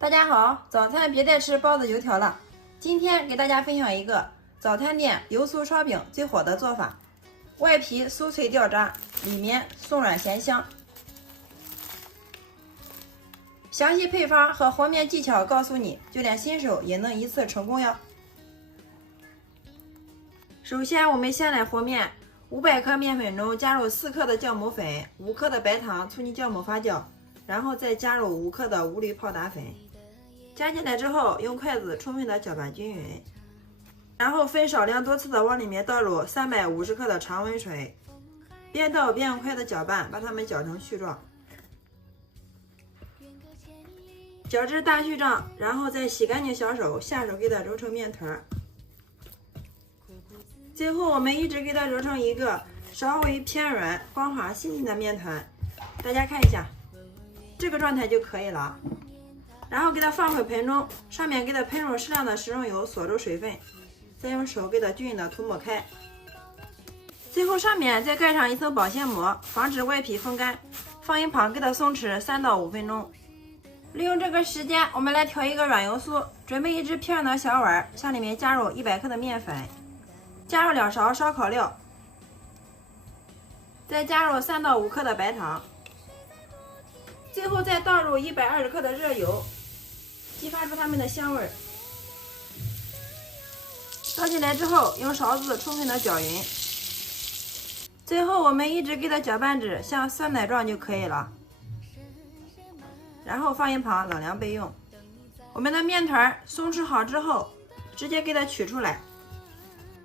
大家好，早餐别再吃包子油条了。今天给大家分享一个早餐店油酥烧饼最火的做法，外皮酥脆掉渣，里面松软咸香。详细配方和和面技巧告诉你，就连新手也能一次成功哟。首先，我们先来和面，500克面粉中加入4克的酵母粉、5克的白糖促进酵母发酵，然后再加入5克的无铝泡打粉。加进来之后，用筷子充分的搅拌均匀，然后分少量多次的往里面倒入350克的常温水，边倒边用筷子搅拌，把它们搅成絮状。搅至大絮状，然后再洗干净小手，下手给它揉成面团。最后我们一直给它揉成一个稍微偏软、光滑细腻的面团。大家看一下，这个状态就可以了。然后给它放回盆中，上面给它喷入适量的食用油，锁住水分，再用手给它均匀的涂抹开。最后上面再盖上一层保鲜膜，防止外皮风干。放一旁给它松弛3到5分钟。利用这个时间，我们来调一个软油酥。准备一只漂亮的小碗，向里面加入100克的面粉，加入2勺烧烤料，再加入3到5克的白糖，最后再倒入120克的热油，激发出它们的香味。倒进来之后，用勺子充分的搅匀。最后我们一直给它搅拌至像酸奶状就可以了。然后放一旁冷凉备用。我们的面团松弛好之后，直接给它取出来，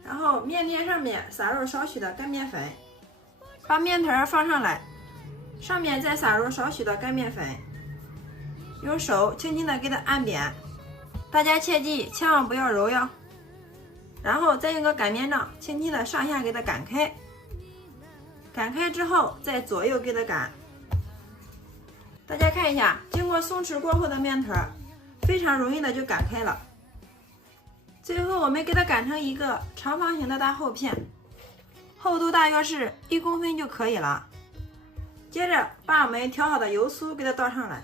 然后面片上面撒入少许的干面粉，把面团放上来，上面再撒入少许的干面粉，用手轻轻的给它按扁，大家切记千万不要揉哟。然后再用个擀面杖轻轻的上下给它擀开，擀开之后再左右给它擀。大家看一下，经过松弛过后的面团非常容易的就擀开了。最后我们给它擀成一个长方形的大厚片，厚度大约是1公分就可以了。接着把我们调好的油酥给它倒上来，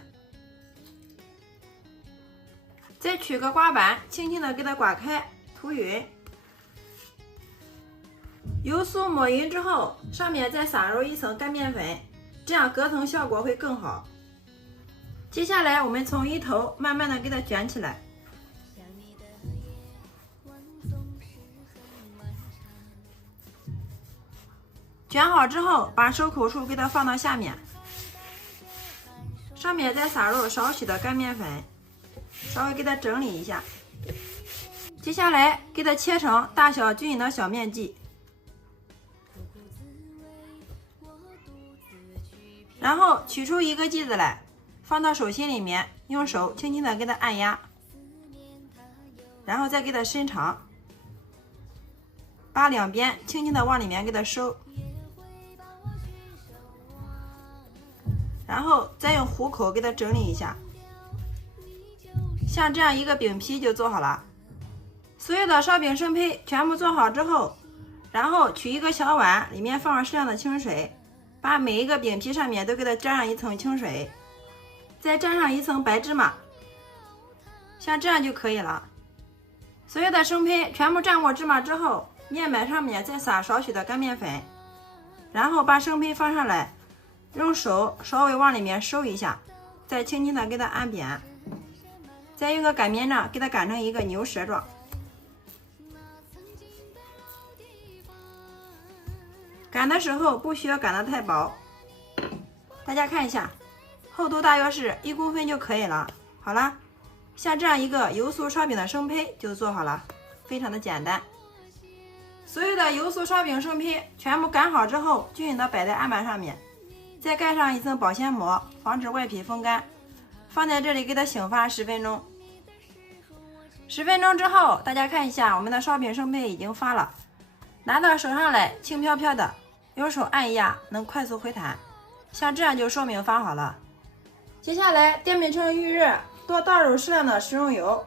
再取个刮板轻轻的给它刮开，涂匀。油酥抹匀之后，上面再撒入一层干面粉，这样隔层效果会更好。接下来我们从一头慢慢的给它卷起来，卷好之后把收口处给它放到下面，上面再撒入少许的干面粉，稍微给它整理一下。接下来给它切成大小均匀的小面剂，然后取出一个剂子来，放到手心里面，用手轻轻的给它按压，然后再给它伸长，把两边轻轻的往里面给它收，然后再用虎口给它整理一下，像这样一个饼皮就做好了。所有的烧饼生胚全部做好之后，然后取一个小碗，里面放上适量的清水，把每一个饼皮上面都给它沾上一层清水，再沾上一层白芝麻，像这样就可以了。所有的生胚全部沾过芝麻之后，面板上面再撒少许的干面粉，然后把生胚放上来，用手稍微往里面收一下，再轻轻的给它按扁，再用个擀面杖给它擀成一个牛舌状。擀的时候不需要擀得太薄，大家看一下，厚度大约是1公分就可以了。好了，像这样一个油酥烧饼的生胚就做好了，非常的简单。所有的油酥烧饼生胚全部擀好之后，均匀的摆在案板上面，再盖上一层保鲜膜，防止外皮风干。放在这里给它醒发10分钟。10分钟之后，大家看一下，我们的烧饼生胚已经发了，拿到手上来轻飘飘的，用手按一压能快速回弹，像这样就说明发好了。接下来电饼铛预热，多倒入适量的食用油，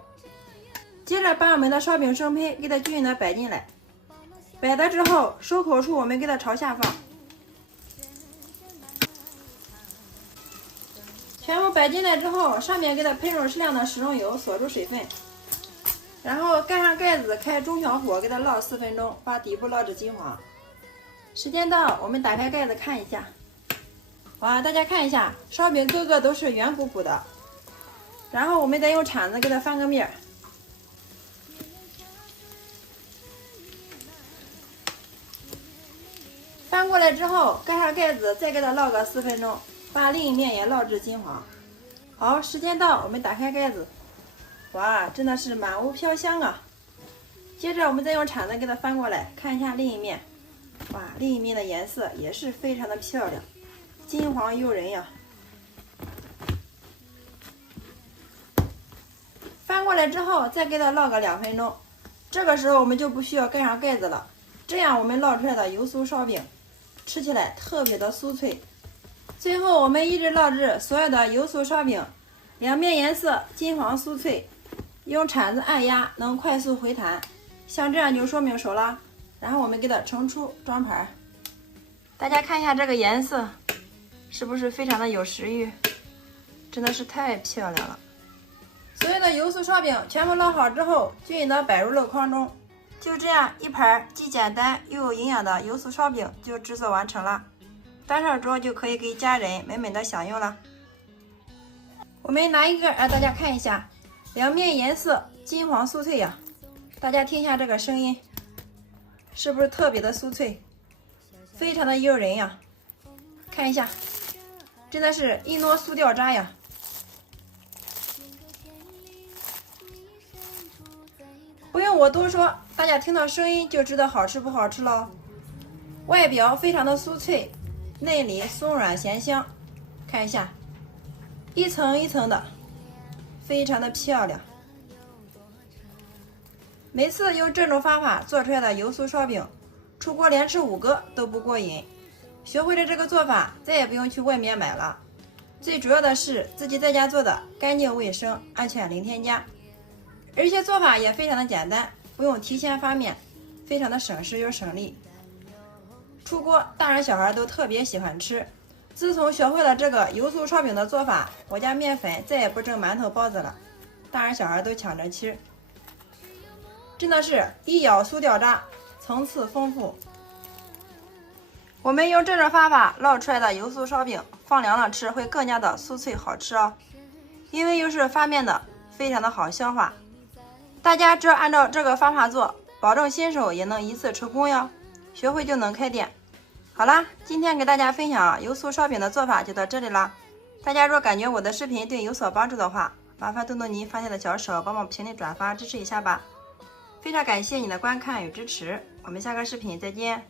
接着把我们的烧饼生胚给它均匀的摆进来，摆的之后收口处我们给它朝下放，全部摆进来之后，上面给它喷入适量的食用油，锁住水分。然后盖上盖子，开中小火给它烙4分钟，把底部烙至金黄。时间到，我们打开盖子看一下。哇，大家看一下，烧饼个个都是圆鼓鼓的。然后我们再用铲子给它翻个面。翻过来之后，盖上盖子，再给它烙个4分钟，把另一面也烙至金黄。好，时间到，我们打开盖子。哇，真的是满屋飘香啊！接着我们再用铲子给它翻过来，看一下另一面。哇，另一面的颜色也是非常的漂亮，金黄诱人呀！翻过来之后，再给它烙个2分钟。这个时候我们就不需要盖上盖子了，这样我们烙出来的油酥烧饼吃起来特别的酥脆。最后我们一直烙制所有的油酥烧饼，两面颜色金黄酥脆，用铲子按压能快速回弹，像这样就说明熟了。然后我们给它盛出装盘。大家看一下这个颜色，是不是非常的有食欲？真的是太漂亮了。所有的油酥烧饼全部烙好之后，均匀的摆入镂筐中。就这样一盘既简单又有营养的油酥烧饼就制作完成了，端上桌就可以给家人美美的享用了。我们拿一个让大家看一下，两面颜色金黄酥脆呀，大家听一下这个声音，是不是特别的酥脆，非常的诱人呀？看一下，真的是一糯酥掉渣呀！不用我多说，大家听到声音就知道好吃不好吃了。外表非常的酥脆，内里松软咸香，看一下，一层一层的，非常的漂亮。每次用这种方法做出来的油酥烧饼，出锅连吃5个都不过瘾。学会了这个做法，再也不用去外面买了。最主要的是自己在家做的干净卫生，安全零添加，而且做法也非常的简单，不用提前发面，非常的省时又省力。出锅大人小孩都特别喜欢吃。自从学会了这个油酥烧饼的做法，我家面粉再也不蒸馒头包子了，大人小孩都抢着吃。真的是一咬酥掉渣，层次丰富。我们用这种方法烙出来的油酥烧饼，放凉了吃会更加的酥脆好吃哦。因为又是发面的，非常的好消化。大家只要按照这个方法做，保证新手也能一次成功哟。学会就能开店。好啦，今天给大家分享油酥烧饼的做法就到这里啦。大家若感觉我的视频对有所帮助的话，麻烦动动您发现的小手，帮忙评论转发支持一下吧。非常感谢你的观看与支持，我们下个视频再见。